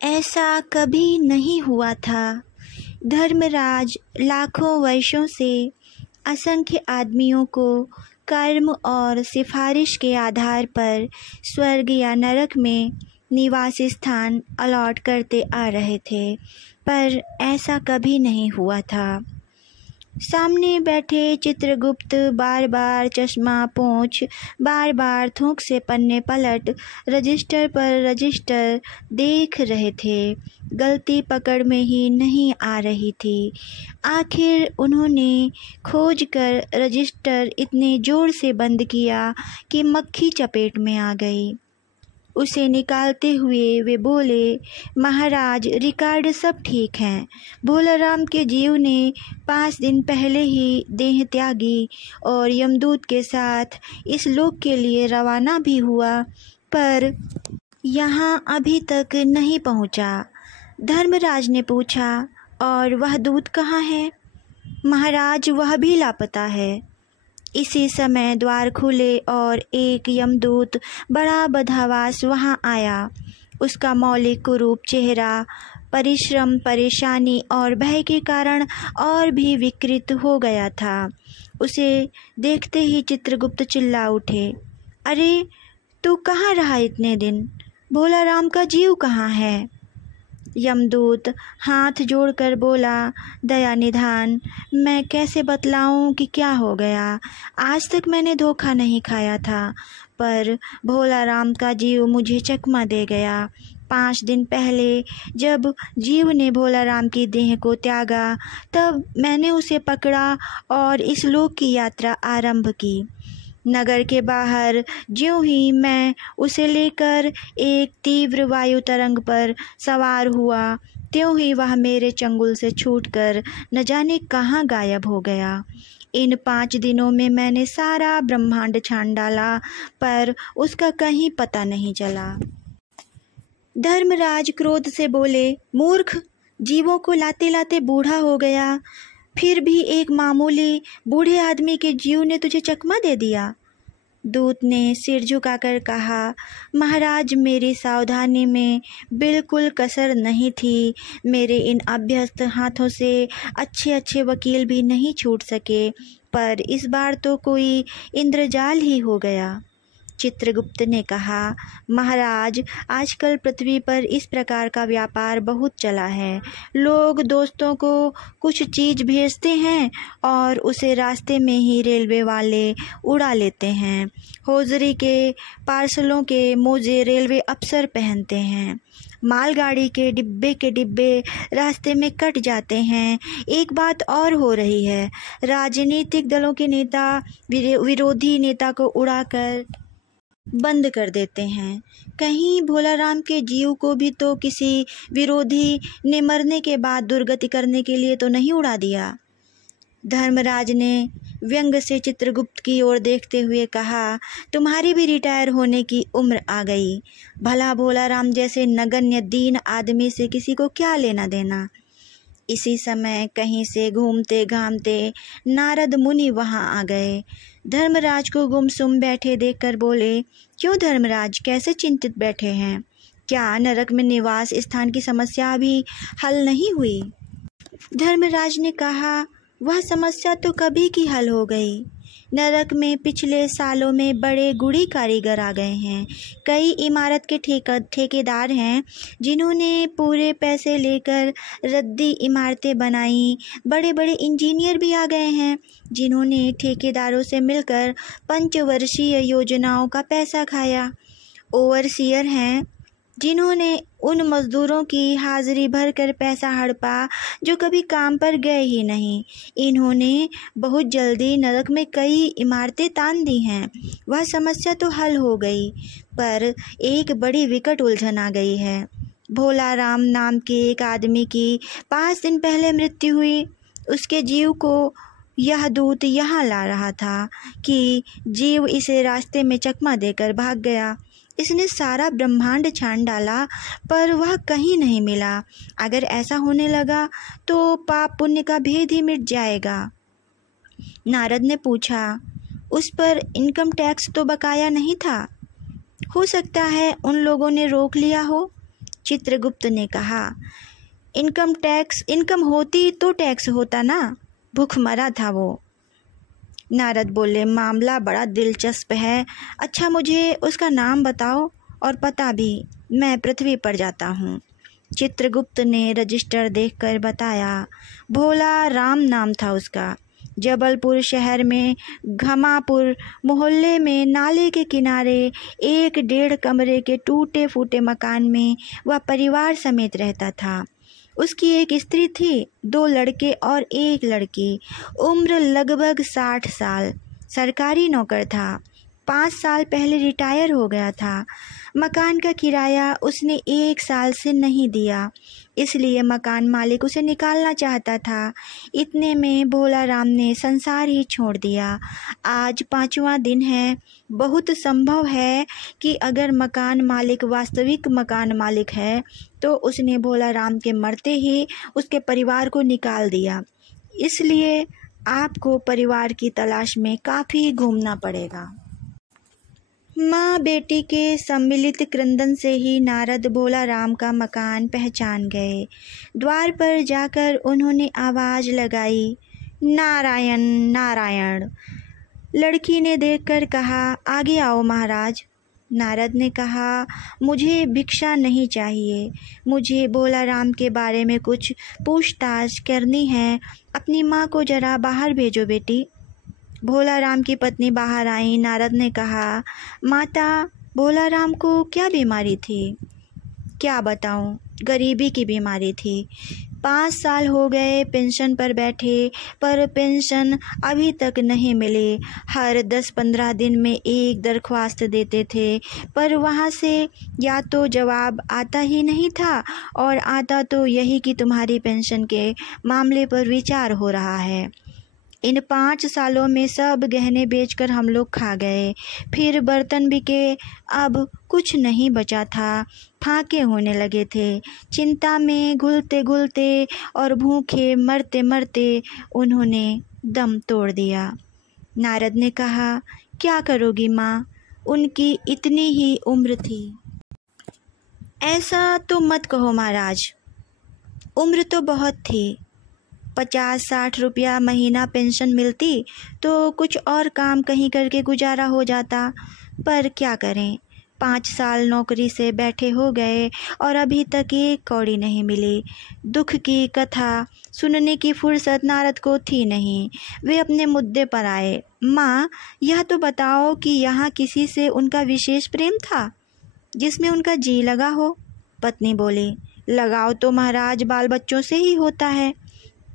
ऐसा कभी नहीं हुआ था। धर्मराज लाखों वर्षों से असंख्य आदमियों को कर्म और सिफारिश के आधार पर स्वर्ग या नरक में निवास स्थान अलॉट करते आ रहे थे, पर ऐसा कभी नहीं हुआ था। सामने बैठे चित्रगुप्त बार बार चश्मा पोंछ, बार बार थूक से पन्ने पलट रजिस्टर पर रजिस्टर देख रहे थे। गलती पकड़ में ही नहीं आ रही थी। आखिर उन्होंने खोज कर रजिस्टर इतने जोर से बंद किया कि मक्खी चपेट में आ गई। उसे निकालते हुए वे बोले, महाराज, रिकॉर्ड सब ठीक हैं। भोलाराम के जीव ने 5 दिन पहले ही देह त्यागी और यमदूत के साथ इस लोक के लिए रवाना भी हुआ, पर यहाँ अभी तक नहीं पहुँचा। धर्मराज ने पूछा, और वह दूत कहाँ है? महाराज, वह भी लापता है। इसी समय द्वार खुले और एक यमदूत बड़ा बदहवास वहाँ आया। उसका मौलिक कुरूप चेहरा परिश्रम, परेशानी और भय के कारण और भी विकृत हो गया था। उसे देखते ही चित्रगुप्त चिल्ला उठे, अरे तू कहाँ रहा इतने दिन? भोलाराम का जीव कहाँ है? यमदूत हाथ जोड़कर बोला, दया निधान, मैं कैसे बतलाऊं कि क्या हो गया। आज तक मैंने धोखा नहीं खाया था, पर भोलाराम का जीव मुझे चकमा दे गया। 5 दिन पहले जब जीव ने भोलाराम की देह को त्यागा, तब मैंने उसे पकड़ा और इस लोक की यात्रा आरंभ की। नगर के बाहर ज्यों ही मैं उसे लेकर एक तीव्र वायु तरंग पर सवार हुआ, त्यों ही वह मेरे चंगुल से छूटकर न जाने कहाँ गायब हो गया। इन 5 दिनों में मैंने सारा ब्रह्मांड छान डाला, पर उसका कहीं पता नहीं चला। धर्मराज क्रोध से बोले, मूर्ख, जीवों को लाते लाते बूढ़ा हो गया, फिर भी एक मामूली बूढ़े आदमी के जीव ने तुझे चकमा दे दिया। दूत ने सिर झुकाकर कहा, महाराज, मेरी सावधानी में बिल्कुल कसर नहीं थी। मेरे इन अभ्यस्त हाथों से अच्छे अच्छे वकील भी नहीं छूट सके, पर इस बार तो कोई इंद्रजाल ही हो गया। चित्रगुप्त ने कहा, महाराज, आजकल पृथ्वी पर इस प्रकार का व्यापार बहुत चला है। लोग दोस्तों को कुछ चीज़ भेजते हैं और उसे रास्ते में ही रेलवे वाले उड़ा लेते हैं। होजरी के पार्सलों के मोजे रेलवे अफसर पहनते हैं। मालगाड़ी के डिब्बे रास्ते में कट जाते हैं। एक बात और हो रही है, राजनीतिक दलों के नेता विरोधी नेता को उड़ाकर बंद कर देते हैं। कहीं भोलाराम के जीव को भी तो किसी विरोधी ने मरने के बाद दुर्गति करने के लिए तो नहीं उड़ा दिया। धर्मराज ने व्यंग से चित्रगुप्त की ओर देखते हुए कहा, तुम्हारी भी रिटायर होने की उम्र आ गई। भला भोलाराम जैसे नगण्य दीन आदमी से किसी को क्या लेना देना। इसी समय कहीं से घूमते घामते नारद मुनि वहां आ गए। धर्मराज को गुमसुम बैठे देखकर बोले, क्यों धर्मराज, कैसे चिंतित बैठे हैं? क्या नरक में निवास स्थान की समस्या अभी हल नहीं हुई? धर्मराज ने कहा, वह समस्या तो कभी की हल हो गई। नरक में पिछले सालों में बड़े गुड़ी कारीगर आ गए हैं। कई इमारत के ठेकेदार हैं जिन्होंने पूरे पैसे लेकर रद्दी इमारतें बनाई। बड़े बड़े इंजीनियर भी आ गए हैं जिन्होंने ठेकेदारों से मिलकर पंचवर्षीय योजनाओं का पैसा खाया। ओवरसीयर हैं जिन्होंने उन मजदूरों की हाजिरी भरकर पैसा हड़पा जो कभी काम पर गए ही नहीं। इन्होंने बहुत जल्दी नरक में कई इमारतें तान दी हैं। वह समस्या तो हल हो गई, पर एक बड़ी विकट उलझन आ गई है। भोलाराम नाम के एक आदमी की 5 दिन पहले मृत्यु हुई। उसके जीव को यह दूत यहाँ ला रहा था कि जीव इसे रास्ते में चकमा देकर भाग गया। इसने सारा ब्रह्मांड छान डाला, पर वह कहीं नहीं मिला। अगर ऐसा होने लगा तो पाप पुण्य का भेद ही मिट जाएगा। नारद ने पूछा, उस पर इनकम टैक्स तो बकाया नहीं था? हो सकता है उन लोगों ने रोक लिया हो। चित्रगुप्त ने कहा, इनकम होती तो टैक्स होता ना, भूखमरा था वो। नारद बोले, मामला बड़ा दिलचस्प है। अच्छा, मुझे उसका नाम बताओ और पता भी, मैं पृथ्वी पर जाता हूँ। चित्रगुप्त ने रजिस्टर देखकर बताया, भोला राम नाम था उसका। जबलपुर शहर में घमापुर मोहल्ले में नाले के किनारे 1-1.5 कमरे के टूटे फूटे मकान में वह परिवार समेत रहता था। उसकी एक स्त्री थी, 2 लड़के और 1 लड़की। उम्र लगभग 60 साल। सरकारी नौकर था। 5 साल पहले रिटायर हो गया था। मकान का किराया उसने 1 साल से नहीं दिया, इसलिए मकान मालिक उसे निकालना चाहता था। इतने में भोला राम ने संसार ही छोड़ दिया। आज 5वां दिन है। बहुत संभव है कि अगर मकान मालिक वास्तविक मकान मालिक है तो उसने भोला राम के मरते ही उसके परिवार को निकाल दिया। इसलिए आपको परिवार की तलाश में काफ़ी घूमना पड़ेगा। माँ बेटी के सम्मिलित क्रंदन से ही नारद भोला राम का मकान पहचान गए। द्वार पर जाकर उन्होंने आवाज़ लगाई, नारायण नारायण। लड़की ने देखकर कहा, आगे आओ महाराज। नारद ने कहा, मुझे भिक्षा नहीं चाहिए, मुझे भोला राम के बारे में कुछ पूछताछ करनी है। अपनी माँ को जरा बाहर भेजो बेटी। भोला राम की पत्नी बाहर आई। नारद ने कहा, माता, भोला राम को क्या बीमारी थी? क्या बताऊं, गरीबी की बीमारी थी। 5 साल हो गए पेंशन पर बैठे, पर पेंशन अभी तक नहीं मिली। हर 10-15 दिन में एक दरख्वास्त देते थे, पर वहाँ से या तो जवाब आता ही नहीं था, और आता तो यही कि तुम्हारी पेंशन के मामले पर विचार हो रहा है। इन 5 सालों में सब गहने बेचकर हम लोग खा गए, फिर बर्तन बिके, अब कुछ नहीं बचा था। फाके होने लगे थे। चिंता में घुलते घुलते और भूखे मरते मरते उन्होंने दम तोड़ दिया। नारद ने कहा, क्या करोगी माँ, उनकी इतनी ही उम्र थी। ऐसा तो मत कहो महाराज, उम्र तो बहुत थी। 50-60 रुपया महीना पेंशन मिलती तो कुछ और काम कहीं करके गुजारा हो जाता, पर क्या करें, 5 साल नौकरी से बैठे हो गए और अभी तक 1 कौड़ी नहीं मिली। दुख की कथा सुनने की फुर्सत नारद को थी नहीं। वे अपने मुद्दे पर आए। माँ, यह तो बताओ कि यहाँ किसी से उनका विशेष प्रेम था जिसमें उनका जी लगा हो? पत्नी बोली, लगाव तो महाराज बाल बच्चों से ही होता है।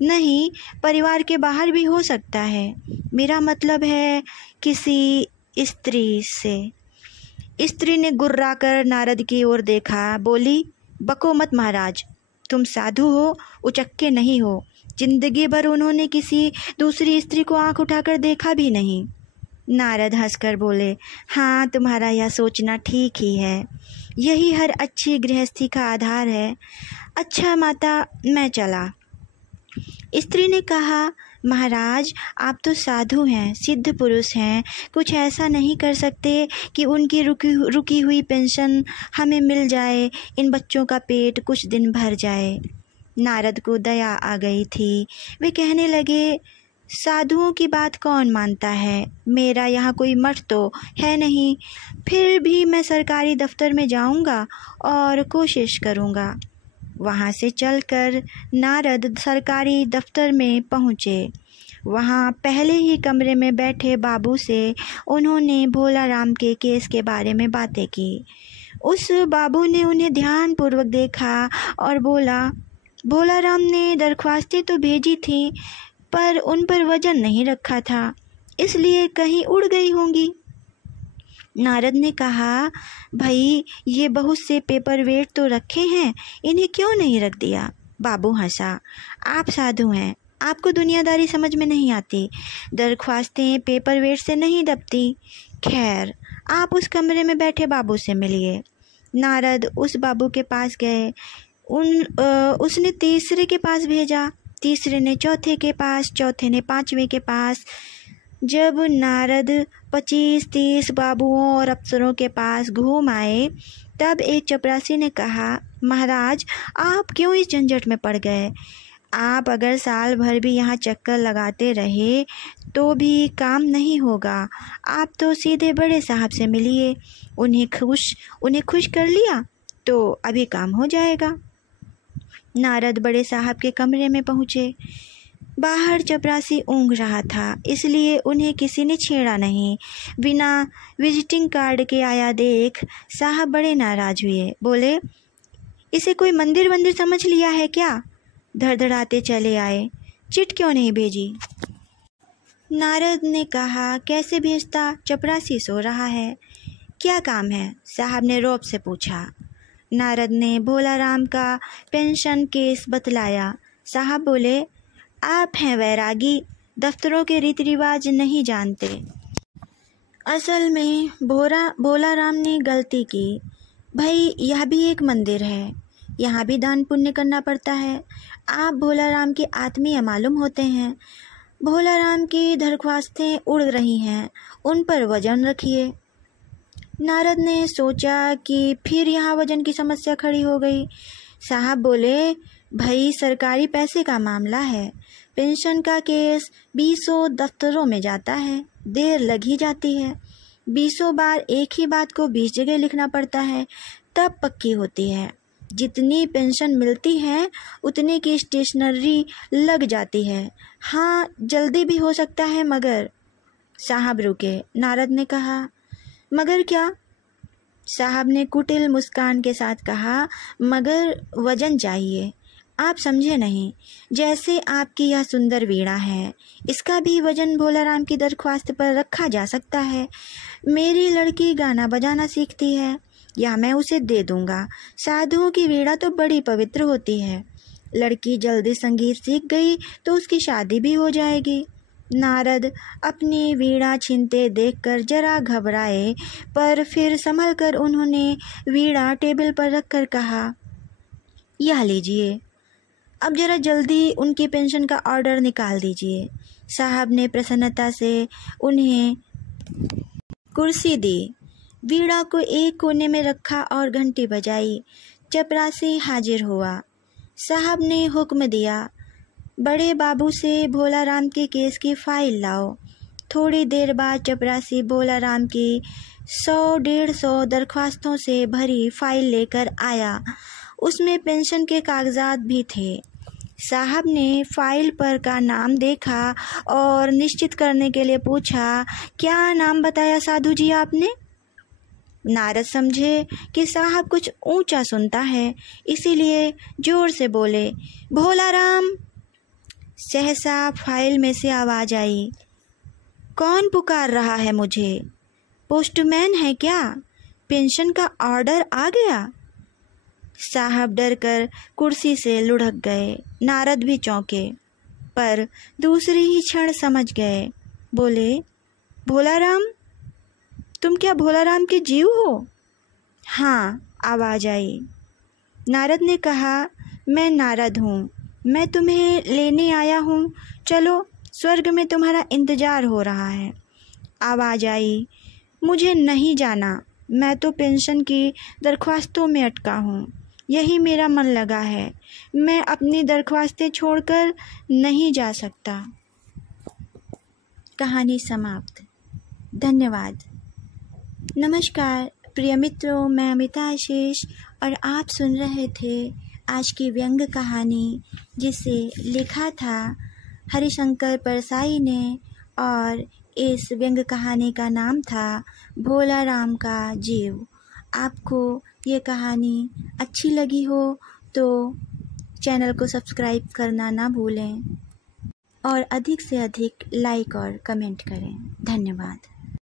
नहीं, परिवार के बाहर भी हो सकता है। मेरा मतलब है किसी स्त्री से। स्त्री ने गुर्राकर नारद की ओर देखा, बोली, बको मत महाराज, तुम साधु हो, उचक्के नहीं हो। जिंदगी भर उन्होंने किसी दूसरी स्त्री को आंख उठाकर देखा भी नहीं। नारद हंसकर बोले, हाँ, तुम्हारा यह सोचना ठीक ही है। यही हर अच्छी गृहस्थी का आधार है। अच्छा माता, मैं चला। स्त्री ने कहा, महाराज, आप तो साधु हैं, सिद्ध पुरुष हैं, कुछ ऐसा नहीं कर सकते कि उनकी रुकी हुई पेंशन हमें मिल जाए, इन बच्चों का पेट कुछ दिन भर जाए। नारद को दया आ गई थी। वे कहने लगे, साधुओं की बात कौन मानता है? मेरा यहाँ कोई मठ तो है नहीं, फिर भी मैं सरकारी दफ्तर में जाऊँगा और कोशिश करूँगा। वहाँ से चलकर नारद सरकारी दफ्तर में पहुँचे। वहाँ पहले ही कमरे में बैठे बाबू से उन्होंने भोला राम के केस के बारे में बातें की। उस बाबू ने उन्हें ध्यानपूर्वक देखा और बोला, भोला राम ने दरख्वास्तें तो भेजी थी, पर उन पर वजन नहीं रखा था, इसलिए कहीं उड़ गई होंगी। नारद ने कहा, भाई, ये बहुत से पेपर वेट तो रखे हैं, इन्हें क्यों नहीं रख दिया? बाबू हंसा, आप साधु हैं, आपको दुनियादारी समझ में नहीं आती। दरख्वास्तें पेपर वेट से नहीं दबती। खैर, आप उस कमरे में बैठे बाबू से मिलिए। नारद उस बाबू के पास गए। उसने तीसरे के पास भेजा, तीसरे ने चौथे के पास, चौथे ने 5वें के पास। जब नारद 25-30 बाबुओं और अफसरों के पास घूम आए, तब एक चपरासी ने कहा, महाराज, आप क्यों इस झंझट में पड़ गए? आप अगर साल भर भी यहाँ चक्कर लगाते रहे तो भी काम नहीं होगा। आप तो सीधे बड़े साहब से मिलिए, उन्हें खुश कर लिया तो अभी काम हो जाएगा। नारद बड़े साहब के कमरे में पहुँचे। बाहर चपरासी ऊँघ रहा था, इसलिए उन्हें किसी ने छेड़ा नहीं। बिना विजिटिंग कार्ड के आया देख साहब बड़े नाराज हुए। बोले, इसे कोई मंदिर वंदिर समझ लिया है क्या? धड़धड़ाते चले आए। चिट क्यों नहीं भेजी? नारद ने कहा, कैसे भेजता, चपरासी सो रहा है। क्या काम है? साहब ने रौब से पूछा। नारद ने भोलाराम का पेंशन केस बतलाया। साहब बोले, आप हैं वैरागी, दफ्तरों के रीति रिवाज नहीं जानते। असल में भोलाराम ने गलती की। भाई, यह भी एक मंदिर है, यहाँ भी दान पुण्य करना पड़ता है। आप भोलाराम के आत्मीय मालूम होते हैं। भोलाराम की दरख्वास्तें उड़ रही हैं, उन पर वजन रखिए। नारद ने सोचा कि फिर यहाँ वजन की समस्या खड़ी हो गई। साहब बोले, भाई सरकारी पैसे का मामला है, पेंशन का केस 20 दफ्तरों में जाता है, देर लग ही जाती है। 20 बार एक ही बात को 20 जगह लिखना पड़ता है, तब पक्की होती है। जितनी पेंशन मिलती है उतने की स्टेशनरी लग जाती है। हाँ, जल्दी भी हो सकता है मगर। साहब रुके। नारद ने कहा, मगर क्या? साहब ने कुटिल मुस्कान के साथ कहा, मगर वजन चाहिए। आप समझे नहीं। जैसे आपकी यह सुंदर वीणा है, इसका भी वजन भोलाराम की दरख्वास्त पर रखा जा सकता है। मेरी लड़की गाना बजाना सीखती है, या मैं उसे दे दूंगा। साधुओं की वीणा तो बड़ी पवित्र होती है। लड़की जल्दी संगीत सीख गई तो उसकी शादी भी हो जाएगी। नारद अपनी वीणा छीनते देखकर जरा घबराए, पर फिर संभल कर उन्होंने वीणा टेबल पर रखकर कहा, यह लीजिए, अब जरा जल्दी उनकी पेंशन का ऑर्डर निकाल दीजिए। साहब ने प्रसन्नता से उन्हें कुर्सी दी, वीणा को एक कोने में रखा और घंटी बजाई। चपरासी हाजिर हुआ। साहब ने हुक्म दिया, बड़े बाबू से भोलाराम के केस की फाइल लाओ। थोड़ी देर बाद चपरासी भोलाराम की 100-150 दरख्वास्तों से भरी फाइल लेकर आया। उसमें पेंशन के कागजात भी थे। साहब ने फाइल पर का नाम देखा और निश्चित करने के लिए पूछा, क्या नाम बताया साधु जी आपने? नारद समझे कि साहब कुछ ऊंचा सुनता है, इसीलिए जोर से बोले, भोलाराम। सहसा फाइल में से आवाज आई, कौन पुकार रहा है मुझे? पोस्टमैन है क्या? पेंशन का ऑर्डर आ गया। साहब डरकर कुर्सी से लुढ़क गए। नारद भी चौंके, पर दूसरे ही क्षण समझ गए। बोले, भोलाराम, तुम क्या भोलाराम के जीव हो? हाँ, आवाज आई। नारद ने कहा, मैं नारद हूँ, मैं तुम्हें लेने आया हूँ, चलो, स्वर्ग में तुम्हारा इंतजार हो रहा है। आवाज आई, मुझे नहीं जाना, मैं तो पेंशन की दरख्वास्तों में अटका हूँ, यही मेरा मन लगा है, मैं अपनी दरख्वास्तें छोड़कर नहीं जा सकता। कहानी समाप्त। धन्यवाद। नमस्कार प्रिय मित्रों, मैं अमिता आशीष और आप सुन रहे थे आज की व्यंग कहानी, जिसे लिखा था हरिशंकर परसाई ने, और इस व्यंग कहानी का नाम था भोलाराम का जीव। आपको ये कहानी अच्छी लगी हो तो चैनल को सब्सक्राइब करना ना भूलें और अधिक से अधिक लाइक और कमेंट करें। धन्यवाद।